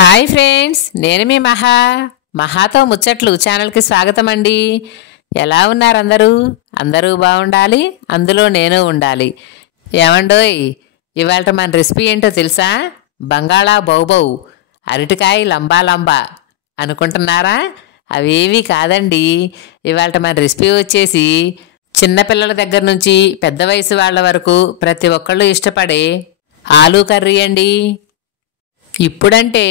Hi friends, నేను మీ మహాతో ముచ్చట్లు ఛానల్కి స్వాగతం అండి. ఎలా ఉన్నారు అందరూ? అందరూ బాగుండాలి, అందులో నేను ఉండాలి. ఏమండోయ్, ఇవాళ మన రెసిపీ ఏంటో తెలుసా? బంగాళా బౌబౌ, అరటికాయ లంబా లంబా అనుకుంటున్నారా? అవేవి కాదండి. ఇవాళ మన రెసిపీ వచ్చేసి చిన్నపిల్లల దగ్గర నుంచి పెద్ద వయసు వాళ్ళ వరకు ప్రతి ఒక్కళ్ళు ఇష్టపడే ఆలూ కర్రీ అండి. ఇప్పుడంటే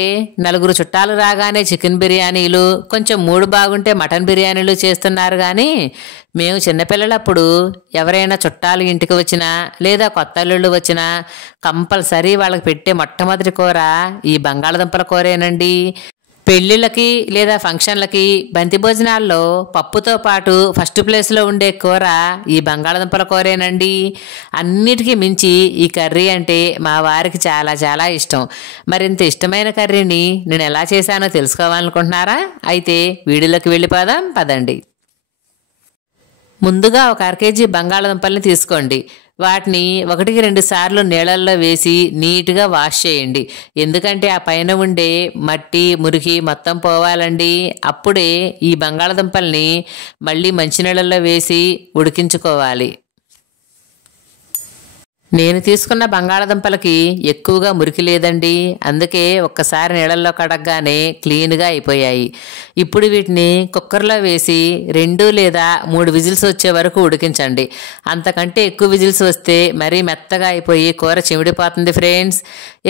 నలుగురు చుట్టాలు రాగానే చికెన్ బిర్యానీలు, కొంచెం మూడు బాగుంటే మటన్ బిర్యానీలు చేస్తున్నారు. కానీ మేము చిన్నపిల్లలప్పుడు ఎవరైనా చుట్టాలు ఇంటికి వచ్చినా లేదా కొత్త అల్లుళ్ళు వచ్చినా కంపల్సరీ వాళ్ళకి పెట్టే మొట్టమొదటి కూర ఈ బంగాళదుంపల కూరేనండి. పెళ్ళిళ్ళకి లేదా ఫంక్షన్లకి బంతి భోజనాల్లో పప్పుతో పాటు ఫస్ట్ ప్లేస్లో ఉండే కూర ఈ బంగాళదుంపల కూరేనండి. అన్నిటికీ మించి ఈ కర్రీ అంటే మా వారికి చాలా చాలా ఇష్టం. మరింత ఇష్టమైన కర్రీని నేను ఎలా చేశానో తెలుసుకోవాలనుకుంటున్నారా? అయితే వీడియోలోకి వెళ్ళిపోదాం పదండి. ముందుగా ఒక అరకేజీ బంగాళదుంపల్ని తీసుకోండి. వాటిని 1-2 సార్లు నీళ్ళల్లో వేసి నీట్గా వాష్ చేయండి. ఎందుకంటే ఆ పైన ఉండే మట్టి మురికి మొత్తం పోవాలండి. అప్పుడే ఈ బంగాళదుంపల్ని మళ్ళీ మంచినీళ్ళల్లో వేసి ఉడికించుకోవాలి. నేను తీసుకున్న బంగాళదుంపలకి ఎక్కువగా మురికి లేదండి. అందుకే ఒక్కసారి నీళ్ళల్లో కడగగానే క్లీన్గా అయిపోయాయి. ఇప్పుడు వీటిని కుక్కర్లో వేసి 2 లేదా 3 విజిల్స్ వచ్చే వరకు ఉడికించండి. అంతకంటే ఎక్కువ విజిల్స్ వస్తే మరీ మెత్తగా అయిపోయి కూర చిమిడిపోతుంది ఫ్రెండ్స్.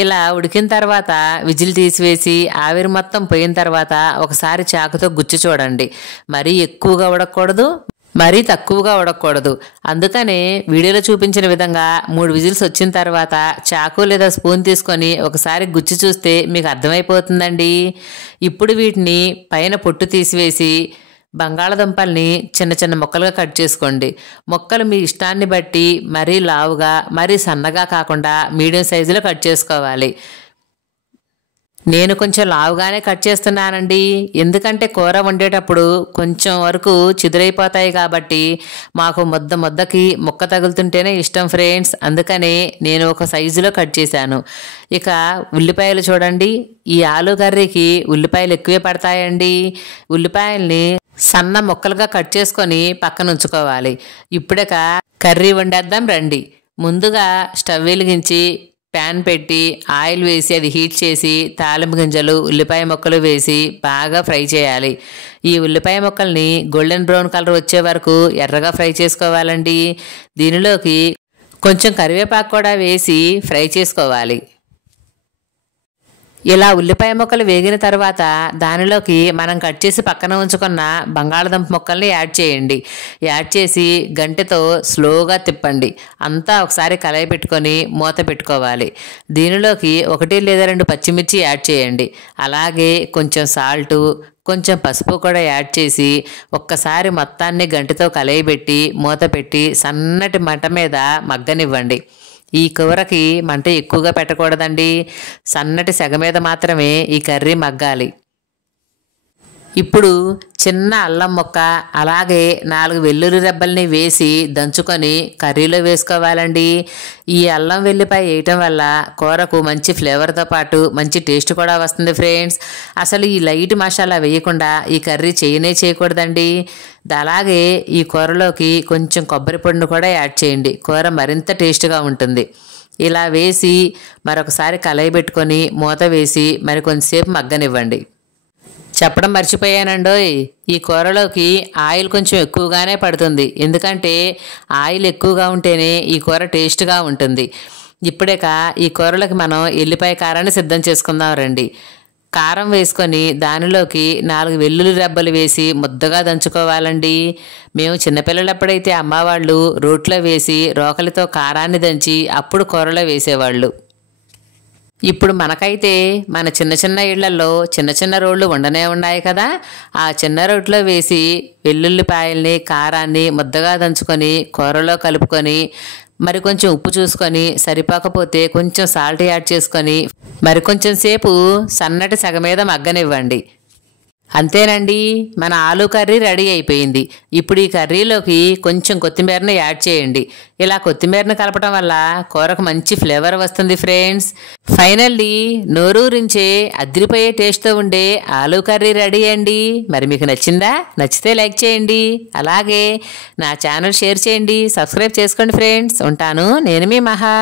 ఇలా ఉడికిన తర్వాత విజిల్ తీసివేసి ఆవిరి మొత్తం పోయిన తర్వాత ఒకసారి చాకుతో గుచ్చి చూడండి. మరీ ఎక్కువగా ఉడకకూడదు, మరీ తక్కువగా ఉడకకూడదు. అందుకనే వీడియోలో చూపించిన విధంగా 3 విజిల్స్ వచ్చిన తర్వాత చాకు లేదా స్పూన్ తీసుకొని ఒకసారి గుచ్చి చూస్తే మీకు అర్థమైపోతుందండి. ఇప్పుడు వీటిని పైన పొట్టు తీసివేసి బంగాళదుంపల్ని చిన్న చిన్న ముక్కలుగా కట్ చేసుకోండి. ముక్కలు మీ ఇష్టాన్ని బట్టి మరీ లావుగా మరీ సన్నగా కాకుండా మీడియం సైజులో కట్ చేసుకోవాలి. నేను కొంచెం లావుగానే కట్ చేస్తున్నానండి. ఎందుకంటే కూర వండేటప్పుడు కొంచెం వరకు చిదురైపోతాయి కాబట్టి మాకు ముద్దకి ముక్క తగులుతుంటేనే ఇష్టం ఫ్రెండ్స్. అందుకనే నేను ఒక సైజులో కట్ చేశాను. ఇక ఉల్లిపాయలు చూడండి. ఈ ఆలూ కర్రీకి ఉల్లిపాయలు ఎక్కువే పడతాయండి. ఉల్లిపాయల్ని సన్న ముక్కలుగా కట్ చేసుకొని పక్కన ఉంచుకోవాలి. ఇప్పుడక కర్రీ వండేద్దాం రండి. ముందుగా స్టవ్ వెలిగించి ప్యాన్ పెట్టి ఆయిల్ వేసి అది హీట్ చేసి తాలింపు గింజలు ఉల్లిపాయ ముక్కలు వేసి బాగా ఫ్రై చేయాలి. ఈ ఉల్లిపాయ ముక్కల్ని గోల్డెన్ బ్రౌన్ కలర్ వచ్చే వరకు ఎర్రగా ఫ్రై చేసుకోవాలండి. దీనిలోకి కొంచెం కరివేపాకు కూడా వేసి ఫ్రై చేసుకోవాలి. ఇలా ఉల్లిపాయ ముక్కలు వేగిన తర్వాత దానిలోకి మనం కట్ చేసి పక్కన ఉంచుకున్న బంగాళదుంప ముక్కల్ని యాడ్ చేయండి. యాడ్ చేసి గంటెతో స్లోగా తిప్పండి. అంతా ఒకసారి కలయి పెట్టుకొని మూత పెట్టుకోవాలి. దీనిలోకి 1 లేదా 2 పచ్చిమిర్చి యాడ్ చేయండి. అలాగే కొంచెం సాల్టు, కొంచెం పసుపు కూడా యాడ్ చేసి ఒక్కసారి మొత్తాన్ని గంటెతో కలయబెట్టి మూత పెట్టి సన్నటి మంట మీద మగ్గనివ్వండి. ఈ కూరకి మంట ఎక్కువగా పెట్టకూడదండి. సన్నటి సెగ మీద మాత్రమే ఈ కర్రీ మగ్గాలి. ఇప్పుడు చిన్న అల్లం ముక్క అలాగే 4 వెల్లుల్లి రెబ్బల్ని వేసి దంచుకొని కర్రీలో వేసుకోవాలండి. ఈ అల్లం వెల్లిపాయ వేయటం వల్ల కూరకు మంచి ఫ్లేవర్తో పాటు మంచి టేస్ట్ కూడా వస్తుంది ఫ్రెండ్స్. అసలు ఈ లైట్ మసాలా వేయకుండా ఈ కర్రీ చేయకూడదండి. అలాగే ఈ కూరలోకి కొంచెం కొబ్బరి పొడిని కూడా యాడ్ చేయండి. కూర మరింత టేస్ట్గా ఉంటుంది. ఇలా వేసి మరొకసారి కలయి పెట్టుకొని మూత వేసి మరి కొంచెంసేపు మగ్గనివ్వండి. చెప్పడం మర్చిపోయానండోయ్, ఈ కూరలోకి ఆయిల్ కొంచెం ఎక్కువగానే పడుతుంది. ఎందుకంటే ఆయిల్ ఎక్కువగా ఉంటేనే ఈ కూర టేస్ట్గా ఉంటుంది. ఇప్పుడేక ఈ కూరలోకి మనం ఎల్లిపాయ కారాన్ని సిద్ధం చేసుకుందాం రండి. కారం వేసుకొని దానిలోకి 4 వెల్లుల్లి రెబ్బలు వేసి ముద్దగా దంచుకోవాలండి. మేము చిన్నపిల్లలప్పుడైతే అమ్మవాళ్ళు రోట్లో వేసి రోకలితో కారాన్ని దంచి అప్పుడు కూరలో వేసేవాళ్ళు. ఇప్పుడు మనకైతే మన చిన్న చిన్న ఇళ్లలో చిన్న చిన్న రోళ్ళు ఉండనే ఉన్నాయి కదా. ఆ చిన్న రోట్లో వేసి వెల్లుల్లిపాయల్ని కారాన్ని ముద్దగా దంచుకొని కూరలో కలుపుకొని మరి కొంచెం ఉప్పు చూసుకొని సరిపోకపోతే కొంచెం సాల్ట్ యాడ్ చేసుకొని మరి కొంచెం సేపు సన్నటి సెగ మీద మగ్గనివ్వండి. అంతేనండి, మన ఆలూ కర్రీ రెడీ అయిపోయింది. ఇప్పుడు ఈ కర్రీలోకి కొంచెం కొత్తిమీరని యాడ్ చేయండి. ఇలా కొత్తిమీరని కలపడం వల్ల కూరకు మంచి ఫ్లేవర్ వస్తుంది ఫ్రెండ్స్. ఫైనల్లీ నోరూరించే అదిరిపోయే టేస్ట్తో ఉండే ఆలూ కర్రీ రెడీ అండి. మరి మీకు నచ్చిందా? నచ్చితే లైక్ చేయండి, అలాగే నా ఛానల్ షేర్ చేయండి, సబ్స్క్రైబ్ చేసుకోండి ఫ్రెండ్స్. ఉంటాను, నేను మీ మహా.